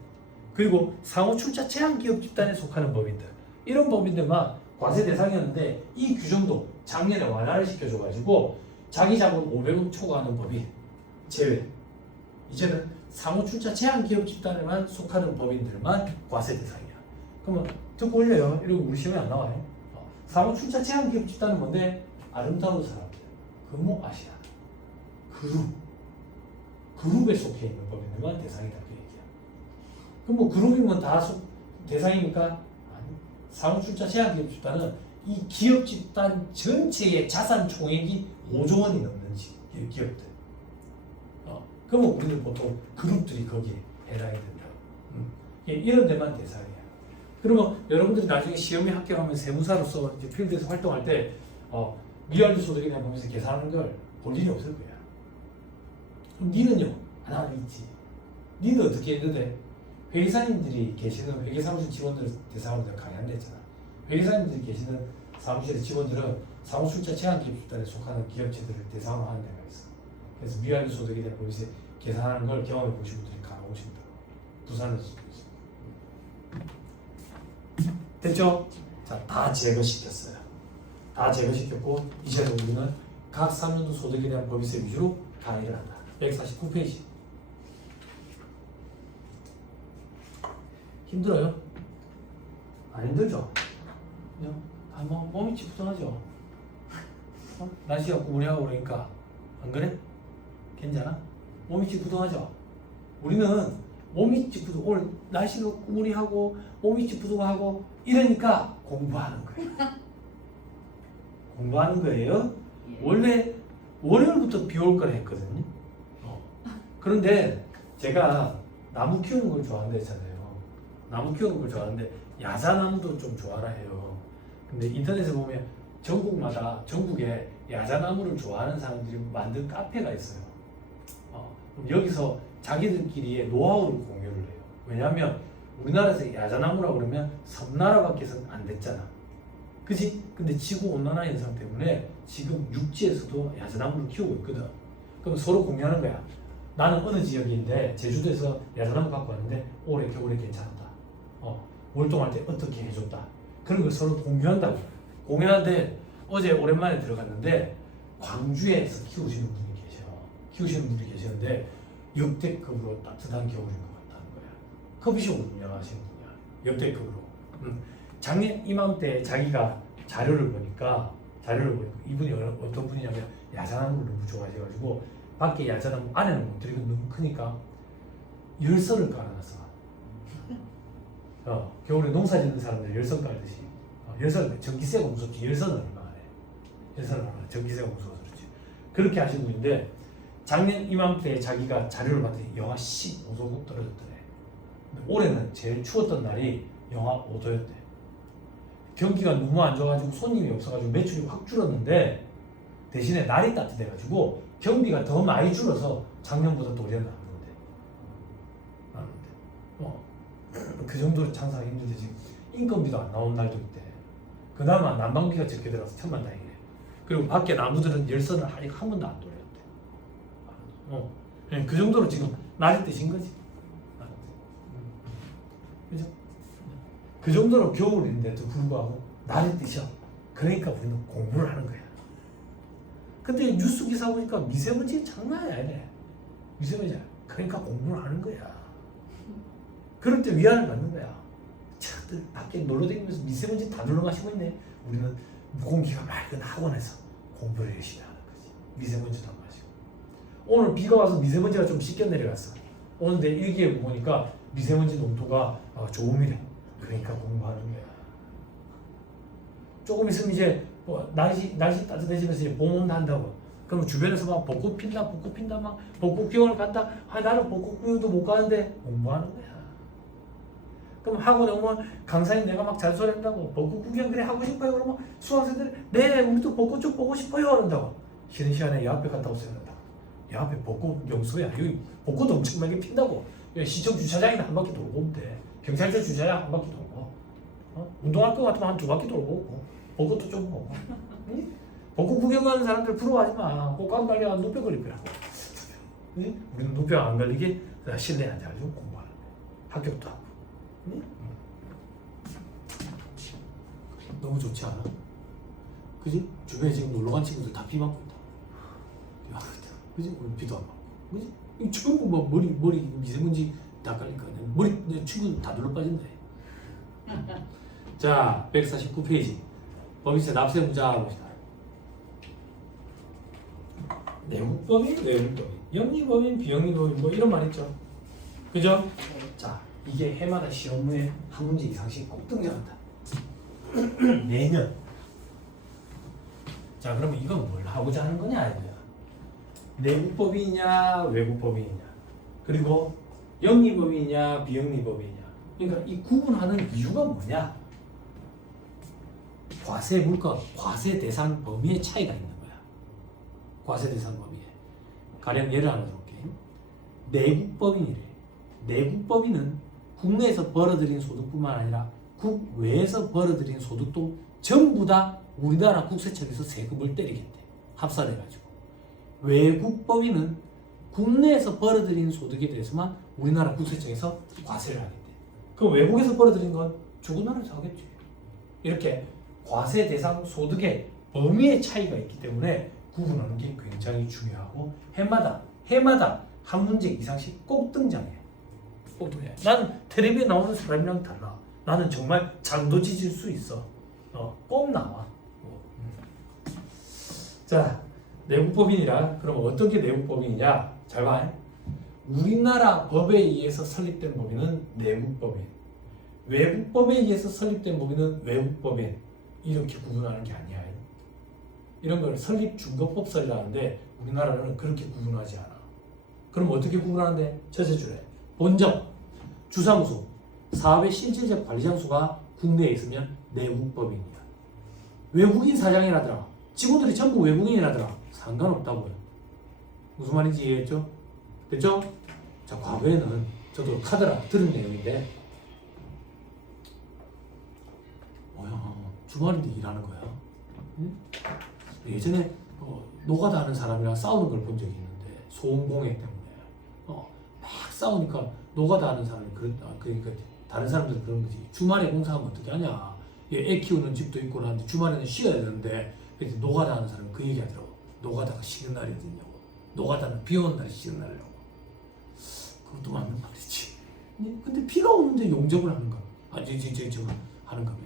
그리고 상호 출자 제한 기업 집단에 속하는 법인들 이런 법인들만 과세 대상이었는데 이 규정도 작년에 완화를 시켜줘가지고 자기 자본 500억 초과하는 법인 제외. 이제는 상호 출자 제한 기업 집단에만 속하는 법인들만 과세 대상이야. 그러면 듣고 올려요. 이러고 우리 시험에 안 나와요. 상호 출자 제한 기업 집단은 뭔데? 아름다운 사람들, 금호아시아 그룹에 속해 있는 법인들만 대상이다 그 얘기야. 그럼 뭐 그룹이면 다 대상입니까? 아니. 사무출자 제한기업 집단은 이 기업 집단 전체의 자산 총액이 5조 원이 넘는 기업들. 그러면 우리는 보통 그룹들이 거기에 해당이 된다. 이런 데만 대상이야. 그러면 여러분들이 나중에 시험에 합격하면 세무사로서 이제 필드에서 활동할 때 미완료 소득에 대한 보면서 계산하는 걸 볼 일이 없을 거야. 그럼 니는요? 하나 있지. 니는 어떻게 했는데 회계사님들이 계시는 회계사무실 직원들 대상으로 내가 강의한다 했잖아. 회계사님들이 계시는 사무실의 직원들은 사무출자 제한기업 집단에 속하는 기업체들을 대상으로 하는 데가 있어. 그래서 미완료 소득에 대한 보면서 계산하는 걸 경험해 보신 분들이 간혹 오십니다. 부산에서도 있습니다. 됐죠? 자, 다 제거시켰어요. 다 제거시켰고 이제는 우리는 각 3년도 소득에 대한 법인세 위주로 강의를 한다. 149페이지. 힘들어요? 안 힘들죠? 그냥 뭐 몸이 찌뿌둥하죠? 날씨가 꾸무리하고 그러니까 안 그래? 괜찮아? 몸이 찌뿌둥하죠? 우리는 몸이 찌뿌둥 오늘 날씨가 꾸무리하고 몸이 찌뿌둥하고 이러니까 공부하는 거예요. 공부하는 거예요. 원래 월요일부터 비 올 거라 했거든요. 그런데 제가 나무 키우는 걸 좋아한다 했잖아요. 나무 키우는 걸 좋아하는데 야자나무도 좀 좋아라 해요. 근데 인터넷에 보면 전국에 야자나무를 좋아하는 사람들이 만든 카페가 있어요. 그럼 여기서 자기들끼리의 노하우를 공유를 해요. 왜냐하면 우리나라에서 야자나무라고 그러면 섬나라밖에서는 안 됐잖아. 그지? 근데 지구온난화 현상 때문에 지금 육지에서도 야자나무를 키우고 있거든. 그럼 서로 공유하는 거야. 나는 어느 지역인데 제주도에서 야자나무 갖고 왔는데 올해 겨울에 괜찮았다. 월동할 때 어떻게 해줬다. 그런 걸 서로 공유한다고. 공유하는데 어제 오랜만에 들어갔는데 광주에서 키우시는 분이 계셨는데 역대급으로 따뜻한 겨울인 것 같다는 거야. 커피숍을 운영하시는 분이야. 역대급으로. 작년 이맘때 자기가 자료를 보니까 이분이 어떤 분이냐면 야자나무를 너무 좋아하셔가지고 밖에 야자나무 안에는 못 들이고 너무 크니까 열선을 깔아놨어. 겨울에 농사 짓는 사람들 열선 깔듯이 열선 전기세가 무섭지 열선은 얼마나 해. 열선은 얼마나 전기세가 무서워서 그렇지. 그렇게 하시고 있는데 작년 이맘때 자기가 자료를 봤더니 영하 15도 떨어졌더래. 올해는 제일 추웠던 날이 영하 5도였대. 경기가 너무 안 좋아가지고 손님이 없어가지고 매출이 확 줄었는데 대신에 날이 따뜻해가지고 경비가 더 많이 줄어서 작년보다 또 오려면 그 정도로 장사가 힘들지. 지금 인건비도 안 나온 날도 있대. 그나마 난방비가 적게 들어서 천만다행이래. 그리고 밖에 나무들은 열선을 아직 한 번도 안 돌렸대. 그 정도로 지금 날이 뜨신 거지. 그죠? 그 정도로 겨울인데도 불구하고 날이 뜨셔. 그러니까 우리는 공부를 하는 거야. 근데 뉴스 기사 보니까 미세먼지 장난이 아니네. 미세먼지야. 그러니까 공부를 하는 거야. 그럴 때 위안을 받는 거야. 차들 밖에 놀러 다니면서 미세먼지 다 눌러 마시고 있네. 우리는 공기가 맑은 학원에서 공부를 열심히 하는 거지. 미세먼지도 안 마시고. 오늘 비가 와서 미세먼지가 좀 씻겨 내려갔어. 오는데 일기예보 보니까 미세먼지 농도가 좋음이래. 그러니까 공부하는 거야. 조금 있으면 이제 날씨 따뜻해지면서 이제 봄 온다 한다고. 그럼 주변에서 막 벚꽃 핀다 막 벚꽃 구경을 간다. 나는 벚꽃 구경도 못 가는데 공부하는 거야. 그럼 학원에 오면 강사님 내가 막 잔소리한다고. 벚꽃 구경 그래 하고 싶어요. 그러면 수학생들이 네 우리도 벚꽃 좀 보고 싶어요 그런다고. 쉬는 시간에 여 앞에 갔다 오세요 그런다. 여 앞에 벚꽃 명소야. 여기 벚꽃 엄청 많이 핀다고. 시청 주차장이나 한 바퀴 돌고 오면 돼. 경찰서 주차장 한 바퀴 돌고. 운동할 것 같으면 한 2바퀴 돌고 오고. 벚꽃도 좀 보고. 응? 벚꽃 구경하는 사람들 부러워하지 마. 꽃감 관리가 누병 걸릴 거라고. 응? 우리는 누병 안 걸리게 실내에 앉아가지고 공부하는 거야. 합격도 하고. 응? 너무 좋지 않아? 그지? 주변에 지금 놀러간 친구들 다 비 맞고 있다. 그지? 오늘 비도 안 맞고. 그지? 이 전부 뭐 머리 미세먼지 다 깔리니까 머리 친구들 다 눌러 빠진다. 자, 149페이지. 법인세 납세 문자 봅시다. 내국법인, 외국법인, 영리법인, 비영리법인 뭐 이런 말 있죠. 그죠? 자, 이게 해마다 시험에 한 문제 이상씩 꼭 등장한다. 매년. 자, 그러면 이건 뭘 하고자 하는 거냐 아니냐? 내국법이냐 외국법이냐, 그리고 영리법이냐 비영리법이냐. 그러니까 이 구분하는 이유가 뭐냐? 과세 물가, 과세 대상 범위의 차이가 있는 거야. 과세 대상 범위에. 가령 예를 하나 들어볼게. 내국법인이래. 내국법인은 국내에서 벌어들인 소득뿐만 아니라 국외에서 벌어들인 소득도 전부 다 우리나라 국세청에서 세금을 때리겠대. 합산해가지고. 외국법인은 국내에서 벌어들인 소득에 대해서만 우리나라 국세청에서 과세를 하겠대. 그럼 외국에서 벌어들인 건 주고나라에서 하겠지. 이렇게 과세 대상 소득의 범위의 차이가 있기 때문에 구분하는 게 굉장히 중요하고 해마다 한 문제 이상씩 꼭 등장해. 꼭 등장해. 나는 텔레비에 나오는 사람이랑 달라. 나는 정말 장도지질 수 있어. 꼭 나와. 자, 내국법인이라 그럼 어떤 게 내국법인이냐? 잘 봐. 우리나라 법에 의해서 설립된 법인은 내국법인, 외국법에 의해서 설립된 법인은 외국법인. 이렇게 구분하는 게 아니야. 이런 걸 설립준거법설이라 하는데 우리나라는 그렇게 구분하지 않아. 그럼 어떻게 구분하는데? 첫째 줄에 본점, 주사무소, 사업의 실질적 관리 장소가 국내에 있으면 내국법인이야. 외국인 사장이라더라, 직원들이 전부 외국인이라더라, 상관없다고요. 무슨 말인지 이해했죠? 됐죠? 자, 과거에는 저도 카드라 들은 내용인데 뭐야, 주말인데 일하는 거야. 응? 예전에 노가다 하는 사람이랑 싸우는 걸 본 적이 있는데 소음공해 때문에 막 싸우니까 노가다 하는 사람이 그러니까 다른 사람들은 그런 거지. 주말에 공사하면 어떻게 하냐. 애 키우는 집도 있고 하는데 주말에는 쉬어야 되는데, 그래서 노가다 하는 사람은 그 얘기 하더라고. 노가다가 쉬는 날이 어딨냐고. 노가다는 비 오는 날이 쉬는 날이라고. 그것도 맞는 말이지. 근데 비가 오는데 용접을 하는 거. 저거 하는 거면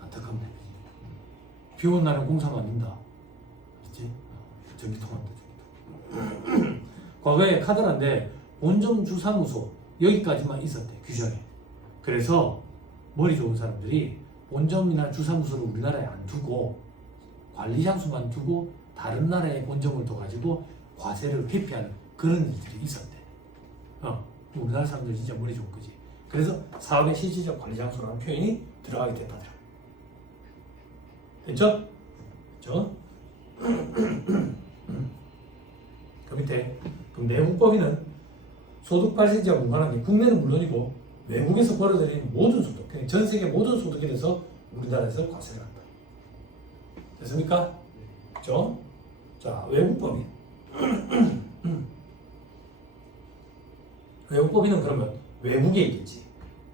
안타깝네. 비 오는 날은 공사하면 안 된다. 그렇지? 전기통 한다, 전기통. 과거에 카드라인데 본점 주사무소 여기까지만 있었대, 규정에. 그래서 머리 좋은 사람들이 본점이나 주사무소를 우리나라에 안 두고 관리 장소만 두고 다른 나라의 본점을 둬가지고 과세를 회피하는 그런 일들이 있었대. 우리나라 사람들 진짜 머리 좋은 거지. 그래서 사업의 실질적 관리 장소라는 표현이 들어가게 됐다더라. 됐죠? 됐죠? 그 밑에 그럼 내국법인은 소득 발생지와 무관한 게 국내는 물론이고 외국에서 벌어들인 모든 소득, 그냥 전 세계 모든 소득에 대해서 우리나라에서 과세를 한다. 됐습니까? 그렇죠? 자, 외국법인. 외국법인은 그러면 외국에 있겠지.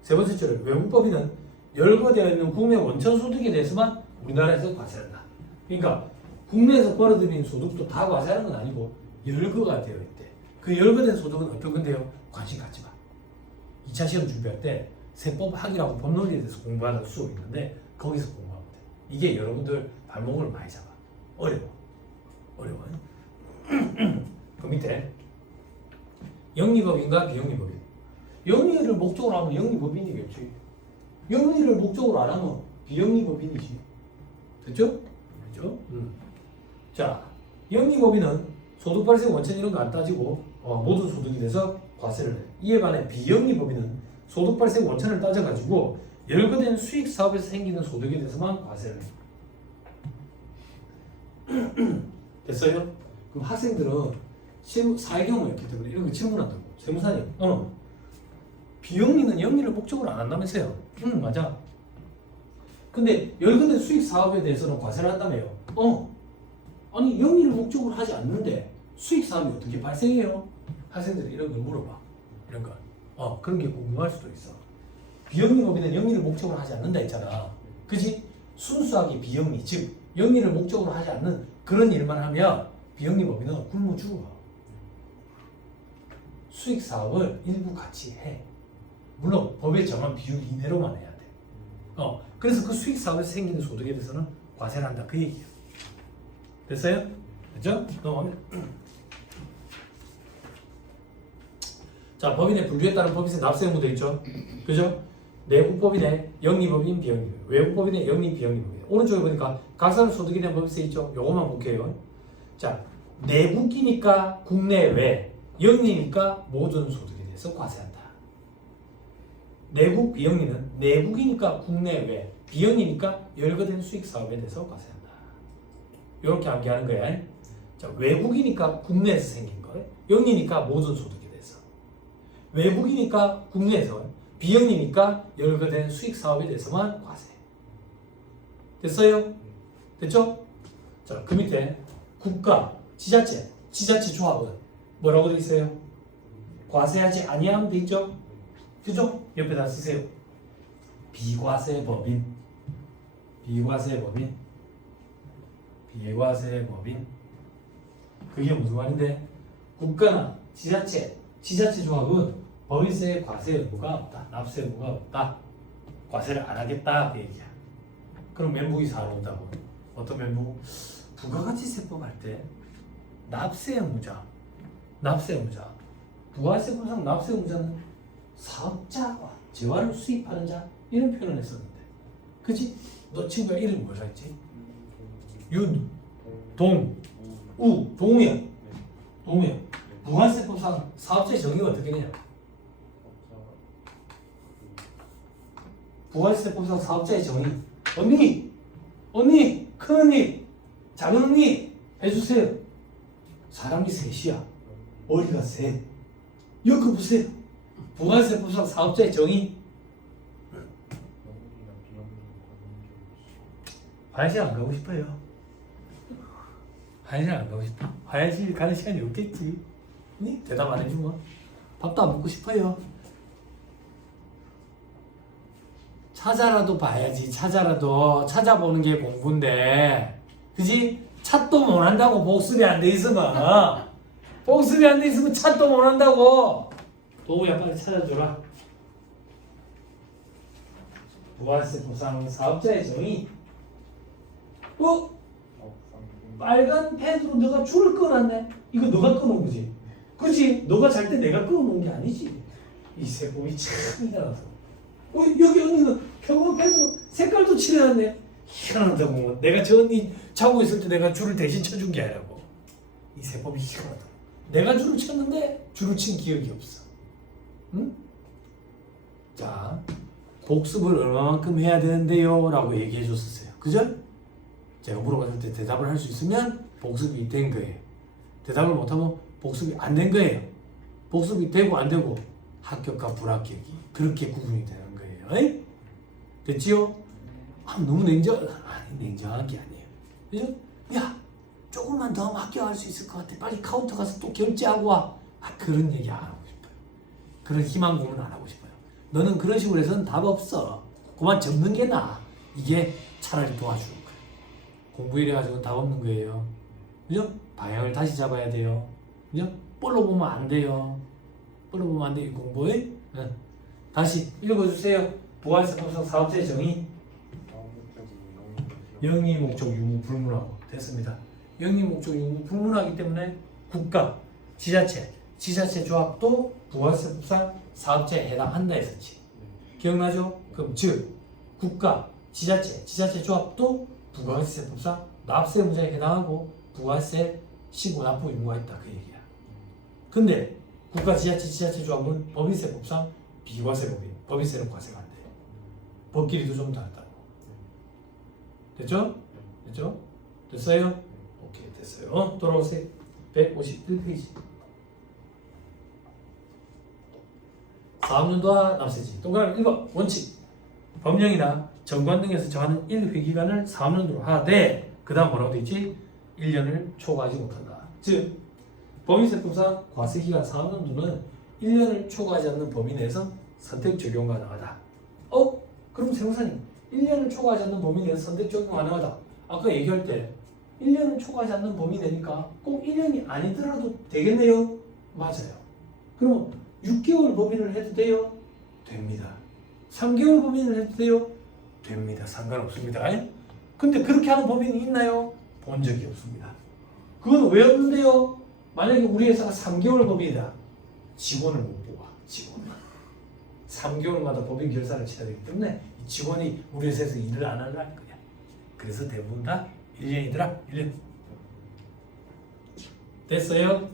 세 번째 줄에 외국법인은 열거되어 있는 국내 원천 소득에 대해서만 우리나라에서 과세한다. 그러니까 국내에서 벌어들인 소득도 다 과세하는 건 아니고 열거가 되어 있대. 그 열거된 소득은 어떤 건데요? 관심 갖지 마. 2차 시험 준비할 때 세법학이라고 법논리에 대해서 공부하는 수업이 있는데 거기서 공부하면 돼. 이게 여러분들 발목을 많이 잡아. 어려워. 그 밑에 영리법인과 비영리법인. 영리를 목적으로 하면 영리법인이겠지. 영리를 목적으로 안 하면 비영리법인이지. 됐죠? 그렇죠? 자, 영리법인은 소득 발생 원천 이런 거 안 따지고 모든 소득에 대해서 과세를 해. 이에 반해 비영리법인은 소득 발생 원천을 따져가지고 열거된 수익 사업에서 생기는 소득에 대해서만 과세를 해. 됐어요? 그럼 학생들은 사회경험 이렇게 되고 이런 거 질문한다고. 세무사님, 비영리는 영리를 목적으로 안 한다면서요? 맞아. 근데 열거된 수익 사업에 대해서는 과세를 한다며요. 아니 영리를 목적으로 하지 않는데 수익 사업이 어떻게 발생해요? 학생들이 이런 걸 물어봐. 이런 거. 그런 게 궁금할 수도 있어. 비영리법인은 영리를 목적으로 하지 않는다 했잖아. 그지? 순수하게 비영리, 즉 영리를 목적으로 하지 않는 그런 일만 하면 비영리법인은 굶어 죽어. 수익 사업을 일부 같이 해. 물론 법에 정한 비율 이내로만 해야 돼. 그래서 그 수익 사업에서 생기는 소득에 대해서는 과세를 한다, 그 얘기야. 됐어요? 그죠? 자, 법인의 분류에 따른 법인세 납세 의무 돼 있죠? 그죠? 내국법인의 영리법인, 비영리법인, 외국법인의 영리, 비영리법인. 오른쪽에 보니까 각 사람 소득에 대한 법인세 있죠? 요것만 볼게요. 자, 내국이니까 국내외, 영리니까 모든 소득에 대해서 과세한다. 내국, 비영리는 내국이니까 국내외, 비영리니까 열거된 수익 사업에 대해서 과세한다. 이렇게 암기하는 거야. 자, 외국이니까 국내에서 생긴 거, 영리니까 모든 소득에 대해서, 외국이니까 국내에서, 비영리니까 열거된 수익 사업에 대해서만 과세. 됐어요? 됐죠? 자, 그 밑에 국가, 지자체, 지자체 조합은 뭐라고 되어 있어요? 과세하지 아니하면 돼 있죠? 그죠? 옆에다 쓰세요. 비과세법인, 비과세법인, 비과세법인. 그게 무슨 말인데? 국가나 지자체, 지자체 조합은 법인세 과세 의무가 없다. 납세 의무가 없다. 과세를 안 하겠다. 그 얘기야. 그럼 멘붕이 살아온다고. 어떤 멘붕? 부가가치세법 할 때 납세 의무자, 납세 의무자, 부가세법상 납세 의무자는 사업자와 재화를 수입하는 자 이런 표현을 했었는데, 그치? 너 친구야 이름이 뭐라 했지? 윤, 동, 우, 동우야. 동우야. 부가세법상 사업자의 정의가 어떻게 되냐? 부가세법상 사업자의 정의. 언니, 큰언니, 작은언니 해주세요. 사람이 셋이야. 머리가 셋. 여기 보세요. 부가세법상 사업자의 정의. 화장실 안 가고 싶어요. 화장실 안 가고 싶어. 화장실 가는 시간이 없겠지. 네? 대답 안 해주면 밥도 안 먹고 싶어요. 찾아라도 봐야지. 찾아보는 게 공부인데, 그지? 찾도 못 한다고. 복습이 안 돼 있으면 찾도 못 한다고. 도우야 빨리 찾아줘라. 부가세법상 사업자의 정의. 빨간 펜으로 너가 줄을 끊었네. 이거 너가 끊은 거지. 그치? 너가 잘 때 내가 끊어놓은 게 아니지. 이 세법이 참 희한하다. 여기 언니는 평범 펜으로 색깔도 칠해놨네. 희한하다고. 내가 저 언니 자고 있을 때 내가 줄을 대신 쳐준 게 아니라고. 이 세법이 희한하다. 내가 줄을 쳤는데 줄을 친 기억이 없어. 응? 자, 복습을 얼마만큼 해야 되는데요? 라고 얘기해 줬었어요. 그죠? 제가 물어봤을 때 대답을 할 수 있으면 복습이 된 거예요. 대답을 못하면 복습이 안 된 거예요. 복습이 되고 안 되고 합격과 불합격이 그렇게 구분이 되는 거예요. 에이? 됐지요? 너무 냉정한 게 아니에요. 그죠? 야, 조금만 더 하면 합격할 수 있을 것 같아. 빨리 카운터 가서 또 결제하고 와. 그런 얘기 안 하고 싶어요. 그런 희망 고문 안 하고 싶어요. 너는 그런 식으로 해서는 답 없어. 그만 접는 게 나아. 이게 차라리 도와주는 거예요. 공부 이래가지고는 답 없는 거예요. 그죠? 방향을 다시 잡아야 돼요. 그죠? 뻘로 보면 안 돼요. 뻘로 보면 안 돼요. 공부에. 다시 읽어주세요. 부가세법상 사업자의 정의. 영리 목적 유무 불문하고 됐습니다. 영리 목적 유무 불문하기 때문에 국가, 지자체 조합도 부가세법상 사업자에 해당한다 했었지. 기억나죠? 그럼 즉 국가, 지자체 조합도 부가세법상 납세 의무자에 해당하고 부가세 신고 납부 의무가 있다 그 얘기야. 근데 국가, 지자체 조합은 법인세법상 비과세법인, 법인세는 과세가 안 돼요. 법끼리도 좀 다르다고. 됐죠? 됐어요? 오케이, 됐어요. 돌아오세요. 151페이지. 4학년도와 납세지. 동그라미 읽어. 원칙. 법령이나 정관 등에서 정하는 1회기간을 4학년도로 하되 그 다음 뭐라고 되어 있지? 1년을 초과하지 못한다. 즉 법인세법상 과세기간 4학년도는 1년을 초과하지 않는 범위 내에서 선택 적용 가능하다. 그럼 세무사님 1년을 초과하지 않는 범위 내에서 선택 적용 가능하다. 아까 얘기할 때 1년을 초과하지 않는 범위 내니까 꼭 1년이 아니더라도 되겠네요. 맞아요. 그럼 6개월 범위를 해도 돼요? 됩니다. 3개월 범위를 해도 돼요? 됩니다. 상관없습니다. 근데 그렇게 하는 법인이 있나요? 본 적이 없습니다. 그건 왜 없는데요? 만약에 우리 회사가 3개월 법인이다. 직원을 못 뽑아. 직원을. 3개월마다 법인 결산을 치러야 되기 때문에 이 직원이 우리 회사에서 일을 안 하려 할 거야. 그래서 대부분 다 1년이더라. 1년. 됐어요?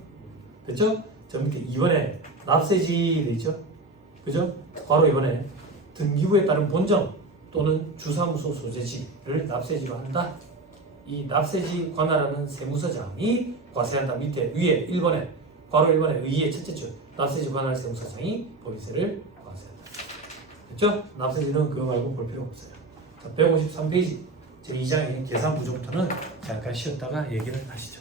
됐죠? 저 밑에 2번에 납세지 되죠? 그죠? 바로 이번에 등기부에 따른 본점 또는 주사무소 소재지를 납세지로 한다. 이 납세지 관할하는 세무서장이 과세한다. 밑에 위에 1번에 괄호 1번에 의의 첫째 줄 납세지 관할 세무서장이 법인세를 과세한다. 됐죠? 납세지는 그거 말고 볼 필요 없어요. 자, 153페이지 제 2장의 계산 부족부터는 잠깐 쉬었다가 얘기를 하시죠.